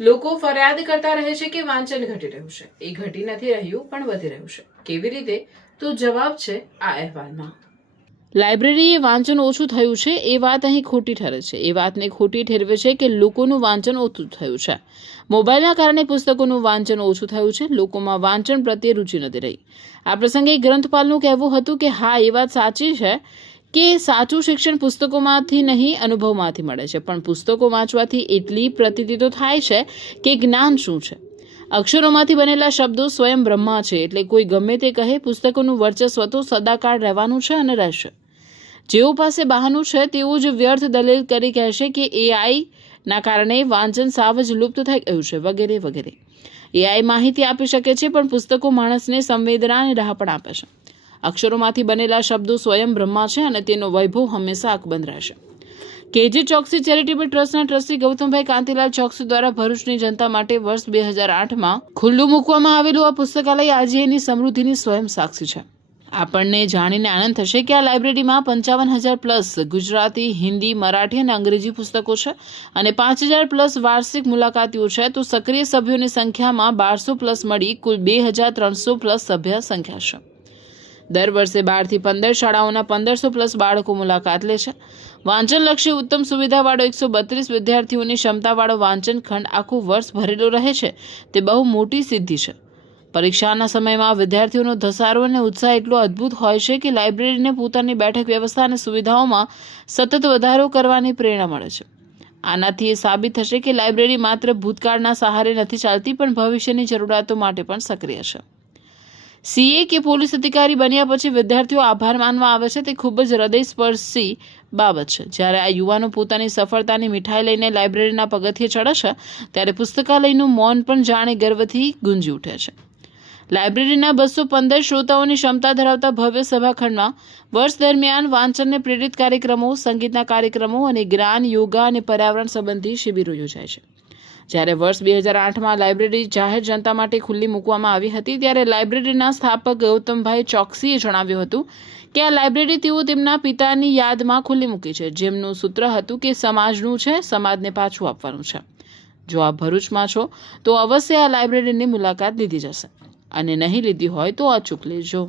લોકો ફરિયાદ કરતા રહે છે કે વાંચન ઘટી રહ્યું છે. એ ઘટી નથી રહ્યું પણ વધી રહ્યું છે. કેવી રીતે? તો જવાબ છે આ અહેવાલમાં. લાઇબ્રેરીએ વાંચન ઓછું થયું છે એ વાત અહીં ખોટી ઠરે છે. એ વાતને ખોટી ઠેરવે છે કે લોકોનું વાંચન ઓછું થયું છે. મોબાઈલના કારણે પુસ્તકોનું વાંચન ઓછું થયું છે. લોકોમાં વાંચન પ્રત્યે રુચિ નથી રહી. આ પ્રસંગે ગ્રંથપાલનું કહેવું હતું કે હા, એ વાત સાચી છે કે સાચું શિક્ષણ પુસ્તકોમાંથી નહીં, અનુભવમાંથી મળે છે. પણ પુસ્તકો વાંચવાથી એટલી પ્રતીતિ તો થાય છે કે જ્ઞાન શું છે. અક્ષરોમાંથી બનેલા શબ્દો સ્વયં બ્રહ્મા છે. એટલે કોઈ ગમે તે કહે, પુસ્તકોનું વર્ચસ્વ તો સદાકાળ રહેવાનું છે અને રહેશે. જેઓ પાસે બહાનું છે તેઓ જ વ્યર્થ દલીલ કરી કહેશે કે એઆઈ ના કારણે વાંચન સાવ જ લુપ્ત થઈ ગયું છે, વગેરે વગેરે. એઆઈ માહિતી આપી શકે છે, પણ પુસ્તકો માણસને સંવેદનાની રાહ પણ આપે છે. અક્ષરોમાંથી બનેલા શબ્દો સ્વયં બ્રહ્મા છે અને તેનો વૈભવ હંમેશા અકબંધ રહેશે. કેજે ચોકસી ચેરિટેબલ ટ્રસ્ટના ટ્રસ્ટી ગૌતમભાઈ કાંતિલાલ ચોકસી દ્વારા ભરૂચની જનતા માટે વર્ષ 2008માં ખુલ્લું મૂકવામાં આવેલું આ પુસ્તકાલય આજે એની સમૃદ્ધિની સ્વયં સાક્ષી છે. આપણને જાણીને આનંદ થશે કે આ લાઇબ્રેરીમાં 55,000+ ગુજરાતી, હિન્દી, મરાઠી અને અંગ્રેજી પુસ્તકો છે અને 5,000+ વાર્ષિક મુલાકાતીઓ છે. તો સક્રિય સભ્યોની સંખ્યામાં 1200+ મળી કુલ 2,300+ સભ્ય સંખ્યા છે. દર વર્ષે 12 થી 15 શાળાઓના 1500+ બાળકો મુલાકાત લે છે. વાંચનલક્ષી ઉત્તમ સુવિધાવાળો 132 વિદ્યાર્થીઓની ક્ષમતાવાળો વાંચન ખંડ આખું વર્ષ ભરેલો રહે છે તે બહુ મોટી સિદ્ધિ છે. પરીક્ષાના સમયમાં વિદ્યાર્થીઓનો ધસારો અને ઉત્સાહ એટલો અદ્ભુત હોય છે કે લાઇબ્રેરીને પોતાની બેઠક વ્યવસ્થા અને સુવિધાઓમાં સતત વધારો કરવાની પ્રેરણા મળે છે. આનાથી એ સાબિત થશે કે લાઇબ્રેરી માત્ર ભૂતકાળના સહારે નથી ચાલતી, પણ ભવિષ્યની જરૂરિયાતો માટે પણ સક્રિય છે. સીએ કે પોલીસ અધિકારી બન્યા પછી વિદ્યાર્થીઓ આભાર માનવા આવે છે તે ખૂબ જ હૃદયસ્પર્શી બાબત છે. જ્યારે આ યુવાનો પોતાની સફળતાની મીઠાઈ લઈને લાઇબ્રેરીના પગથિયે ચડે છે ત્યારે પુસ્તકાલયનું મૌન પણ જાણે ગર્વથી ગુંજી ઉઠે છે. લાઇબ્રેરીના 215 શ્રોતાઓની ક્ષમતા ધરાવતા ભવ્ય સભાખંડમાં વર્ષ દરમિયાન વાંચનને પ્રેરિત કાર્યક્રમો, સંગીતના કાર્યક્રમો અને જ્ઞાન, યોગા અને પર્યાવરણ સંબંધી શિબિરો યોજાય છે. જ્યારે વર્ષ 2008માં લાઇબ્રેરી જાહેર જનતા માટે ખુલ્લી મૂકવામાં આવી હતી ત્યારે લાઇબ્રેરીના સ્થાપક ગૌતમભાઈ ચોકસીએ જણાવ્યું હતું કે આ લાઇબ્રેરી તેઓ તેમના પિતાની યાદમાં ખુલ્લી મૂકી છે, જેમનું સૂત્ર હતું કે સમાજનું છે, સમાજને પાછું આપવાનું છે. જો આપ ભરૂચમાં છો તો અવશ્ય આ લાઇબ્રેરીની મુલાકાત લીધી જશે અને નહીં લીધી હોય તો અચૂક લેજો.